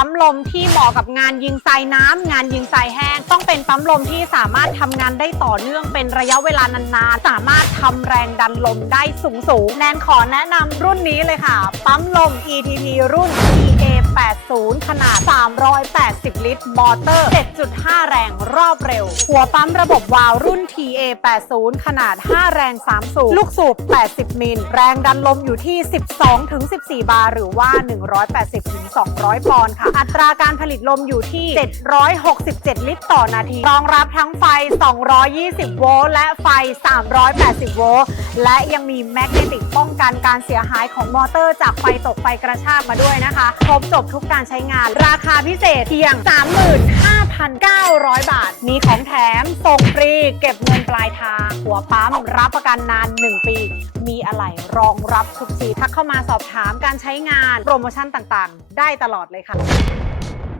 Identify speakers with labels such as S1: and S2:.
S1: ปั๊มลมที่เหมาะกับงานยิงทรายน้ำงานยิงทรายแห้ง ต้องเป็นปั๊มลมที่สามารถทำงานได้ต่อเนื่องเป็นระยะเวลานานๆ สามารถทำแรงดันลมได้สูงๆ แนนขอแนะนำรุ่นนี้เลยค่ะ ปั๊มลม ETP รุ่น e 80 ขนาด 380 ลิตร มอเตอร์ 7.5 แรงรอบเร็ว หัวปั๊มระบบวาล์วรุ่น TA 80 ขนาด 5 แรง 3 สูบ ลูกสูบ 80 มิล แรงดันลมอยู่ที่ 12-14 บาร์ หรือว่า 180-200 ปอนด์ค่ะ อัตราการผลิตลมอยู่ที่ 767 ลิตรต่อนาที รองรับทั้งไฟ 220 โวลต์ และไฟ 380 โวลต์ และยังมีแมกเนติกป้องกันการเสียหายของมอเตอร์จากไฟตกไฟกระชากมาด้วยนะคะ ครบจบบทุกการใช้งาน ราคาพิเศษเพียง 35,900 บาท มีของแถม ส่งฟรี เก็บเงินปลายทาง หัวปั๊ม รับประกันนาน 1 ปี มีอะไรรองรับทุกทีทักเข้ามาสอบถามการใช้งาน โปรโมชั่นต่างๆ ได้ตลอดเลยค่ะ